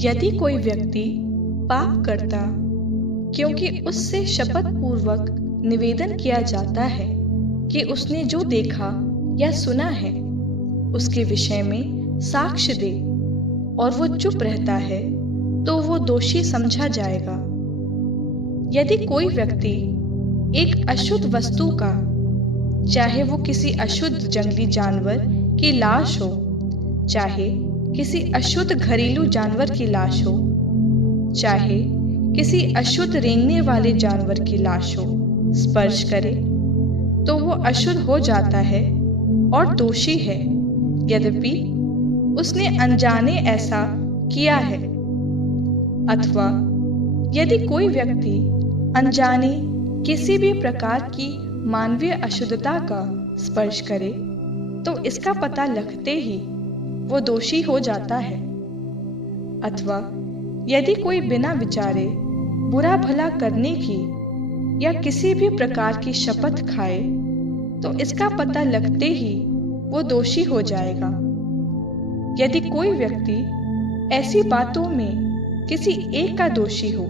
यदि कोई व्यक्ति पाप करता क्योंकि उससे शपथ पूर्वक निवेदन किया जाता है कि उसने जो देखा या सुना है उसके विषय में साक्ष्य दे और वो चुप रहता है तो वो दोषी समझा जाएगा। यदि कोई व्यक्ति एक अशुद्ध वस्तु का, चाहे वो किसी अशुद्ध जंगली जानवर की लाश हो, चाहे किसी अशुद्ध घरेलू जानवर की लाश हो, चाहे किसी अशुद्ध रेंगने वाले जानवर की लाश हो, स्पर्श करे तो वो अशुद्ध हो जाता है और दोषी है, यद्यपि उसने अनजाने ऐसा किया है। अथवा यदि कोई व्यक्ति अनजाने किसी भी प्रकार की मानवीय अशुद्धता का स्पर्श करे तो इसका पता लगते ही वो दोषी हो जाता है। अथवा यदि कोई बिना विचारे बुरा भला करने की या किसी भी प्रकार की शपथ खाए तो इसका पता लगते ही वो दोषी हो जाएगा। यदि कोई व्यक्ति ऐसी बातों में किसी एक का दोषी हो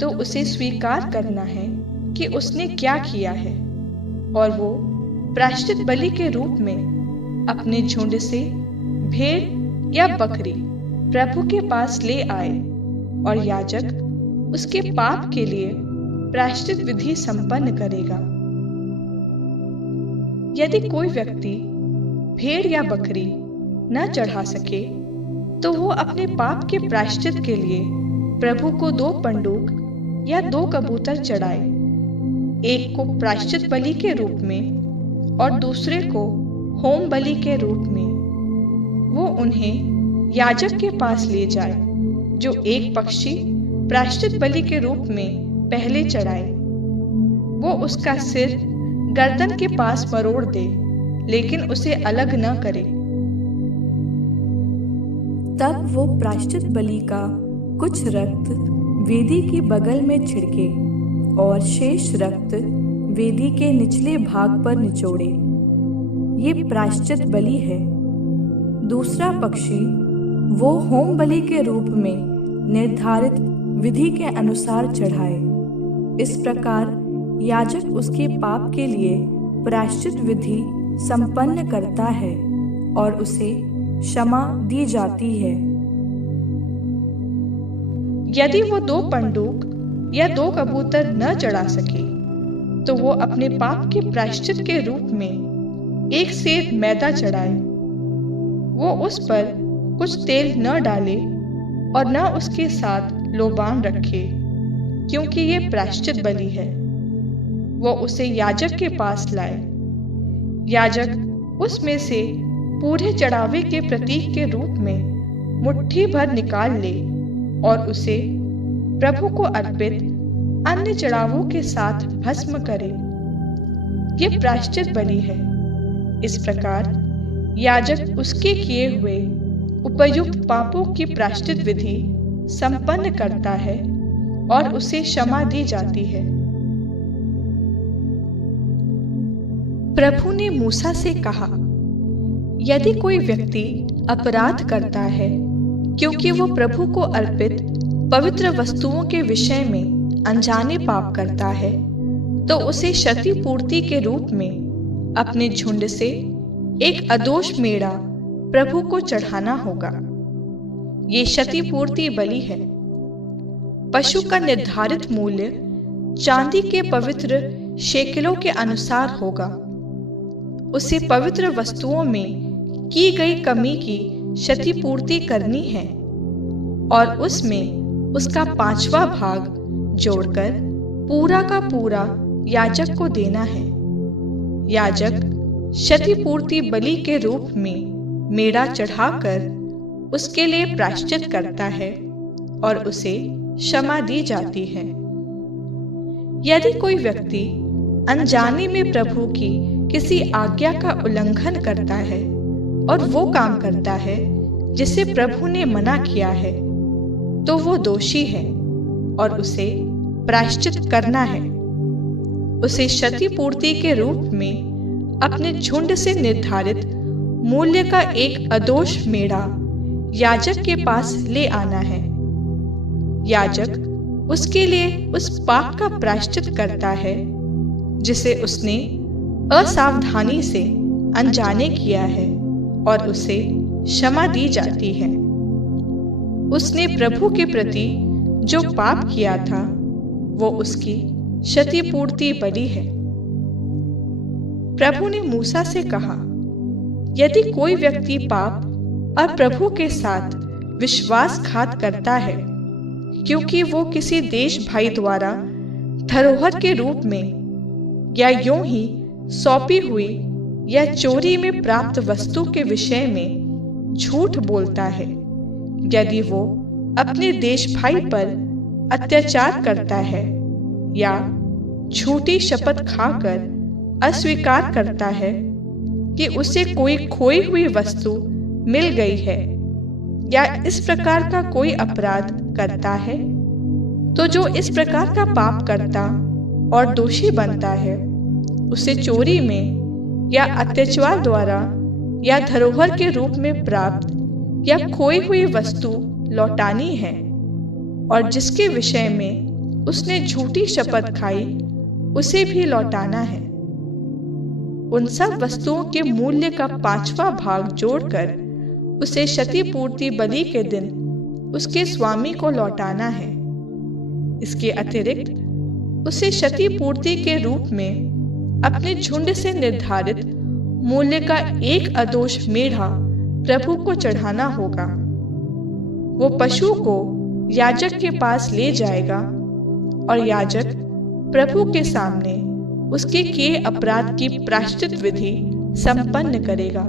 तो उसे स्वीकार करना है कि उसने क्या किया है और वो प्रायश्चित बलि के रूप में अपने झुंड से भेड़ या बकरी प्रभु के पास ले आए और याजक उसके पाप के लिए प्रायश्चित विधि संपन्न करेगा। यदि कोई व्यक्ति भेड़ या बकरी न चढ़ा सके तो वो अपने पाप के प्रायश्चित के लिए प्रभु को 2 पंडूक या 2 कबूतर चढ़ाए, एक को प्रायश्चित बलि के रूप में और दूसरे को होम बलि के रूप में। वो उन्हें याजक के पास ले जाए जो एक पक्षी प्रायश्चित बलि के रूप में पहले चढ़ाए। वो उसका सिर गर्दन के पास मरोड़ दे, लेकिन उसे अलग न करे। तब वो प्रायश्चित बलि का कुछ रक्त वेदी की बगल में छिड़के और शेष रक्त वेदी के निचले भाग पर निचोड़े। ये प्रायश्चित बलि है। दूसरा पक्षी वो होम बलि के रूप में निर्धारित विधि के अनुसार चढ़ाए। इस प्रकार याजक उसके पाप के लिए प्रायश्चित विधि संपन्न करता है और उसे क्षमा दी जाती है। यदि वो 2 पंडूक या 2 कबूतर न चढ़ा सके तो वो अपने पाप के प्रायश्चित के रूप में एक सेर मैदा चढ़ाए। वो उस पर कुछ तेल न डाले और न उसके साथ लोबान रखे, क्योंकि ये प्रायश्चित बलि है। वो उसे याजक के पास लाए। याजक उसमें से पूरे चढ़ावे के प्रतीक के रूप में मुट्ठी भर निकाल ले और उसे प्रभु को अर्पित अन्य चढ़ावों के साथ भस्म करे। ये प्रायश्चित बलि है। इस प्रकार याजक उसके किए हुए उपयुक्त पापों की प्रायश्चित विधि संपन्न करता है और उसे क्षमा दी जाती है। प्रभु ने मूसा से कहा, यदि कोई व्यक्ति अपराध करता है क्योंकि वो प्रभु को अर्पित पवित्र वस्तुओं के विषय में अनजाने पाप करता है तो उसे क्षतिपूर्ति के रूप में अपने झुंड से एक अदोष मेढ़ा प्रभु को चढ़ाना होगा। ये क्षतिपूर्ति बलि है। पशु का निर्धारित मूल्य चांदी के पवित्र शेकलों के अनुसार होगा। उसे पवित्र वस्तुओं में की गई कमी की क्षतिपूर्ति करनी है और उसमें उसका 5वां भाग जोड़कर पूरा का पूरा याजक को देना है। याजक क्षतिपूर्ति बलि के रूप में मेढ़ा चढ़ाकर उसके लिए प्रायश्चित करता है और उसे क्षमा दी जाती है। यदि कोई व्यक्ति अनजाने में प्रभु की किसी आज्ञा का उल्लंघन करता है और वो काम करता है जिसे प्रभु ने मना किया है तो वो दोषी है और उसे प्रायश्चित करना है। उसे क्षतिपूर्ति के रूप में अपने झुंड से निर्धारित मूल्य का एक अदोष मेढ़ा याजक के पास ले आना है। याजक उसके लिए उस पाप का प्रायश्चित करता है जिसे उसने असावधानी से अनजाने किया है, और उसे क्षमा दी जाती है। उसने प्रभु के प्रति जो पाप किया था वो उसकी क्षतिपूर्ति बलि है। प्रभु ने मूसा से कहा, यदि कोई व्यक्ति पाप और प्रभु के साथ विश्वासघात करता है, क्योंकि वो किसी देश भाई द्वारा धरोहर के रूप में या यूं ही सौंपी हुई या चोरी में प्राप्त वस्तु के विषय में झूठ बोलता है, यदि वो अपने देश भाई पर अत्याचार करता है या झूठी शपथ खाकर अस्वीकार करता है कि उसे कोई खोई हुई वस्तु मिल गई है या इस प्रकार का कोई अपराध करता है, तो जो इस प्रकार का पाप करता और दोषी बनता है उसे चोरी में या अत्याचार द्वारा या धरोहर के रूप में प्राप्त या खोई हुई वस्तु लौटानी है, और जिसके विषय में उसने झूठी शपथ खाई उसे भी लौटाना है। उन सब वस्तुओं के मूल्य का 5वां भाग जोड़कर उसे क्षतिपूर्ति बलि के दिन उसके स्वामी को लौटाना है। इसके अतिरिक्त उसे क्षतिपूर्ति के रूप में अपने झुंड से निर्धारित मूल्य का एक अदोष मेढ़ा प्रभु को चढ़ाना होगा। वो पशु को याजक के पास ले जाएगा और याजक प्रभु के सामने उसके किए अपराध की प्रायश्चित विधि संपन्न करेगा।